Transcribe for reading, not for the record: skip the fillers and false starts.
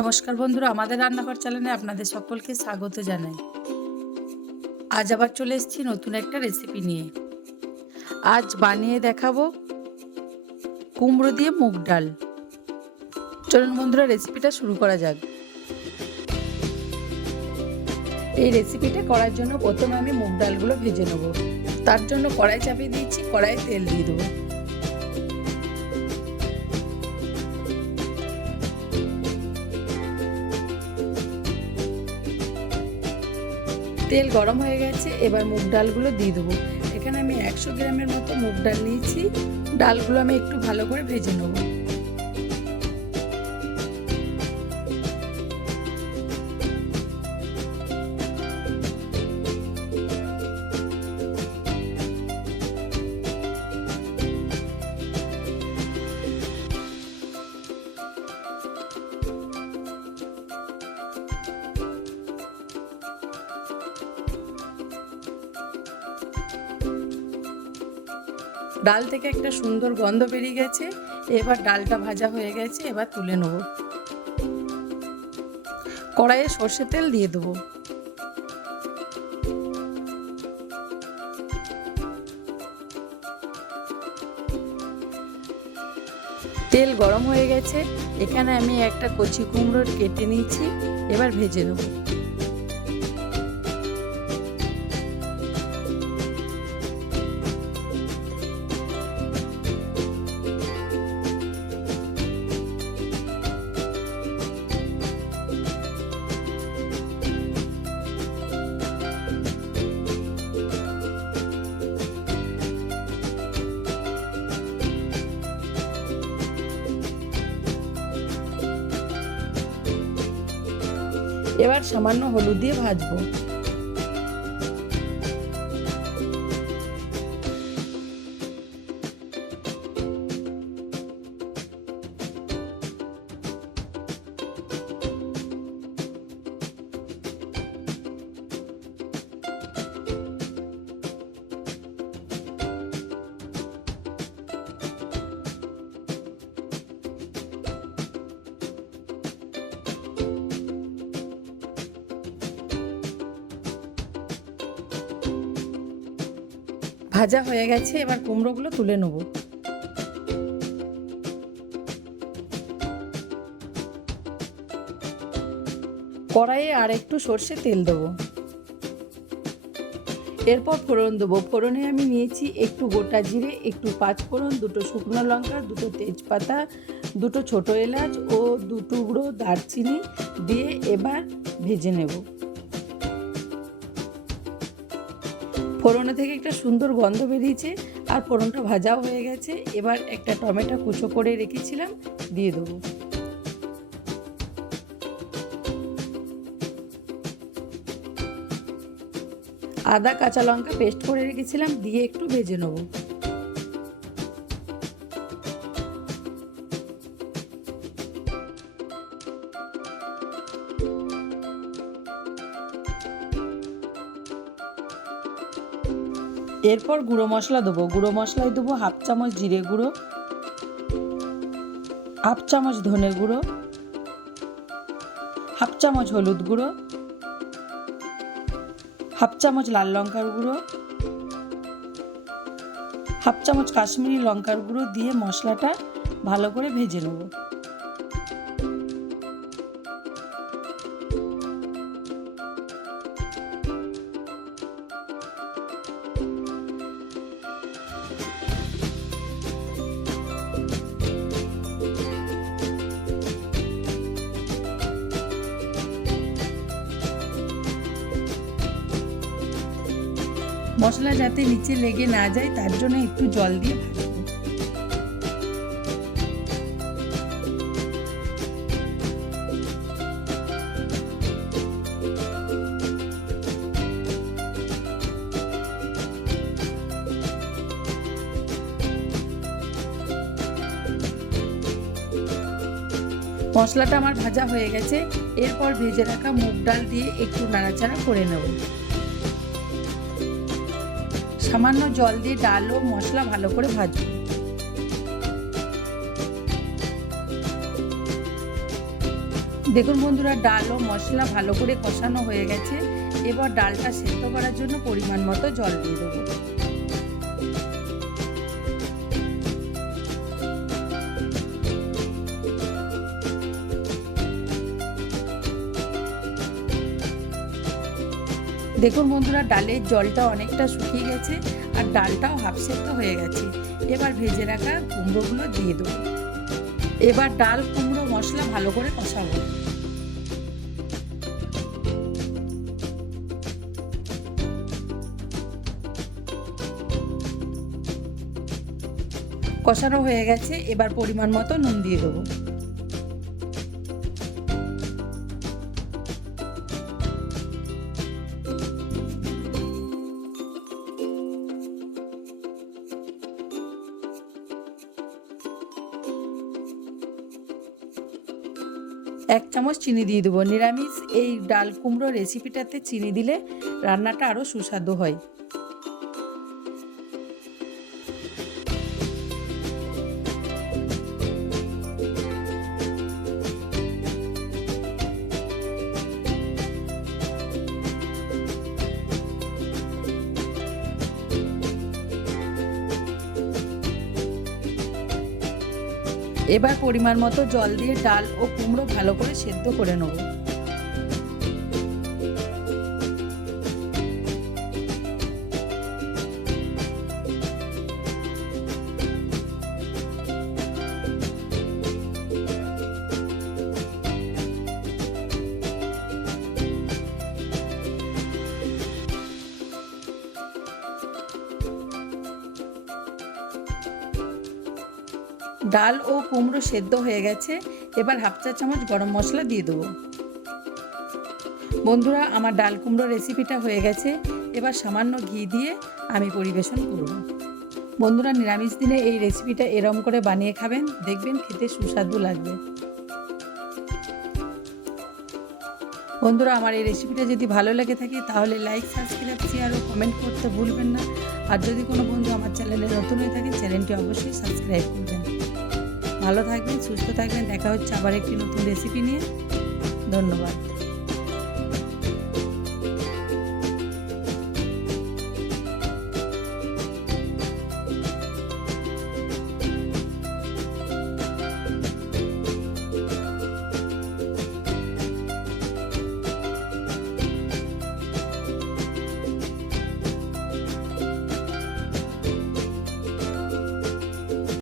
নমস্কার বন্ধুরা, আমাদের রান্নাঘর চ্যানেলে আপনাদের সকলকে স্বাগত জানাই। আজ আবার চলে এসেছি নতুন একটা রেসিপি নিয়ে। আজ বানিয়ে দেখাবো কুমড়ো দিয়ে মুগ ডাল। চলুন বন্ধুরা, রেসিপিটা শুরু করা যাক। এই রেসিপিটা করার জন্য প্রথমে আমি মুগ ডালগুলো ভেজে নেব। তার জন্য কড়াই চাপিয়ে দিয়েছি, কড়াইয়ে তেল দিয়ে দেবো। তেল গরম হয়ে গেছে, এবার মুগ ডালগুলো দিয়ে দেবো। এখানে আমি 100 গ্রামের মতো মুগ ডাল নিয়েছি। ডালগুলো আমি একটু ভালো করে ভেজে নেব। ডাল থেকে একটা সুন্দর গন্ধ বেরিয়ে গেছে। এবার ডালটা ভাজা হয়ে গেছে, এবার তুলে নেব। কড়াইয়ে সর্ষের তেল দিয়ে দেবো। তেল গরম হয়ে গেছে, এখানে আমি একটা কচি কুমড়ো কেটে নিয়েছি, এবার ভেজে নেব। এবার সামান্য হলুদ দিয়ে ভাজবো। ভাজা হয়ে গেছে, এবার কুমড়োগুলো তুলে নেব। কড়াইয়ে আর একটু সর্ষে তেল দেবো। এরপর ফোড়ন দেবো। ফোড়নে আমি নিয়েছি একটু গোটা জিরে, একটু পাঁচফোড়ন, দুটো শুকনো লঙ্কা, দুটো তেজপাতা, দুটো ছোট এলাচ ও দু টুকরো দারচিনি দিয়ে এবার ভেজে নেব। ফোড়নে থেকে একটা সুন্দর গন্ধ বেরিয়েছে আর ফোড়নটা ভাজাও হয়ে গেছে। এবার একটা টমেটো কুচো করে রেখেছিলাম দিয়ে দেবো। আদা কাঁচা লঙ্কা পেস্ট করে রেখেছিলাম দিয়ে একটু ভেজে নেব। এরপর গুঁড়ো মশলা দেবো। গুঁড়ো মশলায় দেবো 1/2 চামচ জিরে গুঁড়ো, 1/2 চামচ ধনে গুঁড়ো, 1/2 চামচ হলুদ গুঁড়ো, 1/2 চামচ লাল লঙ্কার গুঁড়ো, 1/2 চামচ কাশ্মীরি লঙ্কার গুঁড়ো দিয়ে মশলাটা ভালো করে ভেজে নেব। মশলা যাতে নিচে লেগে না যায় তার জন্য একটু জল দিয়ে ভাজবো। মশলাটা আমার ভাজা হয়ে গেছে। এরপর ভেজে রাখা মুগ ডাল দিয়ে একটু নাড়াচাড়া করে নেব। সামান্য জল দিয়ে ডাল ও মশলা ভালো করে ভাজবো। দেখুন বন্ধুরা, ডাল ও মশলা ভালো করে কষানো হয়ে গেছে। এবার ডালটা সেদ্ধ করার জন্য পরিমাণ মতো জল দিয়ে দেবো। দেখুন বন্ধুরা, ডালের জলটা অনেকটা শুকিয়ে গেছে আর ডালটাও হাফ সেদ্ধ হয়ে গেছে। এবার ভেজে রাখা কুমড়োগুলো দিয়ে দেবো। এবার ডাল, কুমড়ো, মশলা ভালো করে কষাবো। কষানো হয়ে গেছে, এবার পরিমাণ মতো নুন দিয়ে দেবো। এক চামচ চিনি দিয়ে দেবো। নিরামিষ এই ডাল কুমড়ো রেসিপিটাতে চিনি দিলে রান্নাটা আরও সুস্বাদু হয়। এবার পরিমাণ মতো জল দিয়ে ডাল ও কুমড়ো ভালো করে সেদ্ধ করে নেব। ডাল ও কুমড়ো সেদ্ধ হয়ে গেছে, এবার হাফ চা চামচ গরম মশলা দিয়ে দেবো। বন্ধুরা, আমার ডাল কুমড়ো রেসিপিটা হয়ে গেছে। এবার সামান্য ঘি দিয়ে আমি পরিবেশন করব। বন্ধুরা, নিরামিষ দিনে এই রেসিপিটা এরম করে বানিয়ে খাবেন, দেখবেন খেতে সুস্বাদু লাগবে। বন্ধুরা, আমার এই রেসিপিটা যদি ভালো লেগে থাকে তাহলে লাইক, সাবস্ক্রাইব, শেয়ার ও কমেন্ট করতে ভুলবেন না। আর যদি কোনো বন্ধু আমার চ্যানেলে নতুন হয়ে থাকে, চ্যানেলটি অবশ্যই সাবস্ক্রাইব করবেন। ভালো থাকবেন, সুস্থ থাকবেন। দেখা হচ্ছে আবার একটি নতুন রেসিপি নিয়ে। ধন্যবাদ।